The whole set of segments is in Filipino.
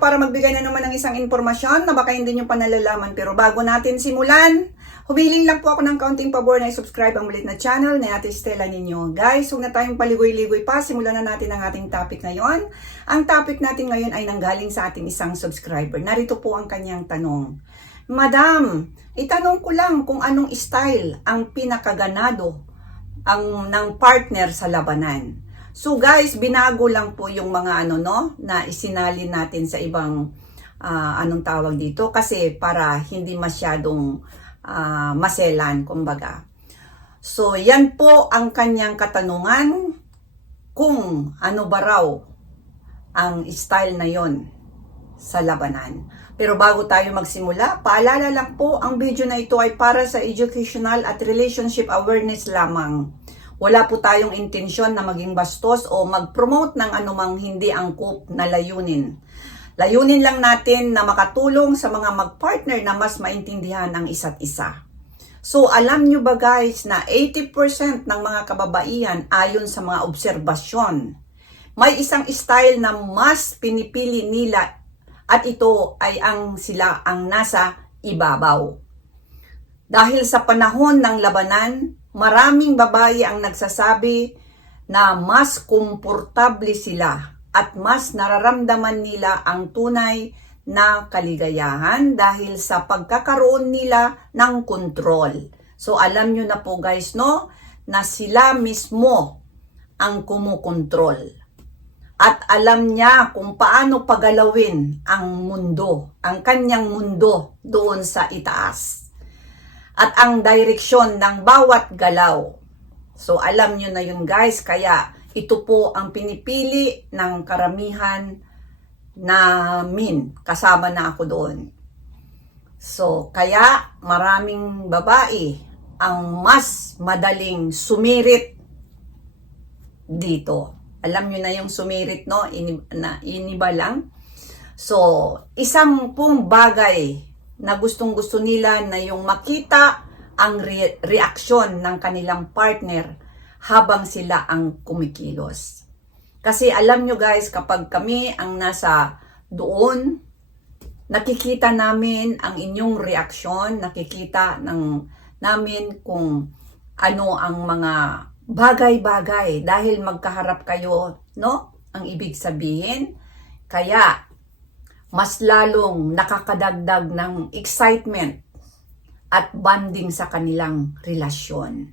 para magbigay na naman ng isang impormasyon na baka hindi nyo pa nalalaman. Pero bago natin simulan, humiling lang po ako ng kaunting pabor na i-subscribe ang malit na channel na Ate Stella ninyo. Guys, huwag na tayong paligoy-ligoy pa. Simulan na natin ang ating topic ngayon. Ang topic natin ngayon ay nanggaling sa ating isang subscriber. Narito po ang kanyang tanong. Madam, itanong ko lang kung anong style ang pinakaganado ang ng partner sa labanan. So guys, binago lang po yung mga ano no na isinalin natin sa ibang ah, anong tawag dito kasi para hindi masyadong ah, maselan kumbaga. So yan po ang kanyang katanungan kung ano ba raw ang style na yon sa labanan. Pero bago tayo magsimula, paalala lang po, ang video na ito ay para sa educational at relationship awareness lamang. Wala po tayong intensyon na maging bastos o mag-promote ng anumang hindi angkop na layunin. Layunin lang natin na makatulong sa mga mag-partner na mas maintindihan ang isa't isa. So alam nyo ba guys na 80% ng mga kababaihan ayon sa mga obserbasyon, may isang style na mas pinipili nila at ito ay ang sila ang nasa ibabaw. Dahil sa panahon ng labanan, maraming babae ang nagsasabi na mas komportable sila at mas nararamdaman nila ang tunay na kaligayahan dahil sa pagkakaroon nila ng kontrol. So alam nyo na po guys no, na sila mismo ang kumukontrol. At alam niya kung paano pagalawin ang mundo, ang kanyang mundo doon sa itaas at ang direksyon ng bawat galaw. So alam nyo na yun guys, kaya ito po ang pinipili ng karamihan namin. Kasama na ako doon. So kaya maraming babae ang mas madaling sumirit dito. Alam nyo na yung sumirit, no? Ini, na, iniba lang. So, isang pong bagay na gustong gusto nila na yung makita ang re- reaksyon ng kanilang partner habang sila ang kumikilos. Kasi alam nyo guys, kapag kami ang nasa doon, nakikita namin ang inyong reaksyon, nakikita ng namin kung ano ang mga bagay-bagay dahil magkaharap kayo, no? Ang ibig sabihin, kaya mas lalong nakakadagdag ng excitement at bonding sa kanilang relasyon.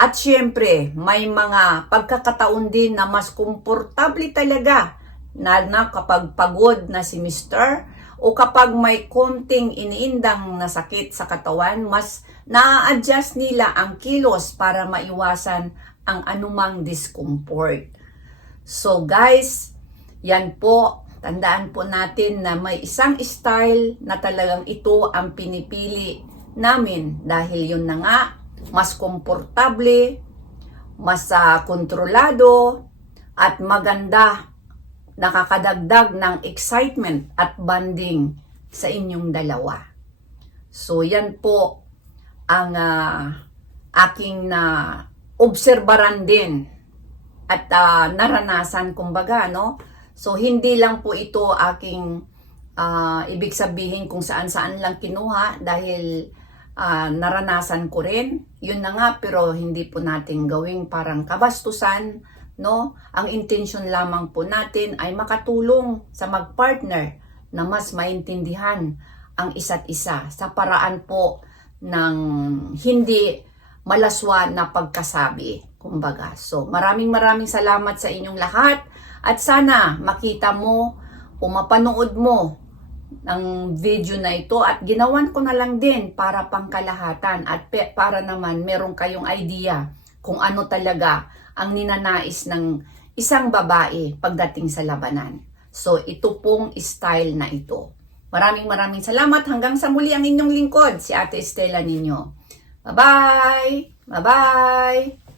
At syempre, may mga pagkakataon din na mas komportable talaga na, na kapag pagod na si Mr. o kapag may konting iniindang na sakit sa katawan, mas na-adjust nila ang kilos para maiwasan ang anumang discomfort. So guys, yan po, tandaan po natin na may isang style na talagang ito ang pinipili namin dahil yun na nga, mas komportable, mas ah, kontrolado, at maganda, nakakadagdag ng excitement at bonding sa inyong dalawa. So yan po ang ah, aking na obserbaran din at ah, naranasan kumbaga no. So hindi lang po ito aking ah, ibig sabihin kung saan-saan lang kinuha dahil ah, naranasan ko rin. Yun na nga pero hindi po natin gawing parang kabastusan, no? Ang intention lamang po natin ay makatulong sa magpartner na mas maintindihan ang isa't isa sa paraan po ng hindi malaswa na pagkasabi, kumbaga. So, maraming maraming salamat sa inyong lahat at sana makita mo o mapanood mo ng video na ito at ginawan ko na lang din para pangkalahatan at pe- para naman meron kayong idea kung ano talaga ang ninanais ng isang babae pagdating sa labanan. So ito pong style na ito. Maraming maraming salamat hanggang sa muli ang inyong lingkod, si Ate Estela ninyo. Bye-bye! Bye-bye!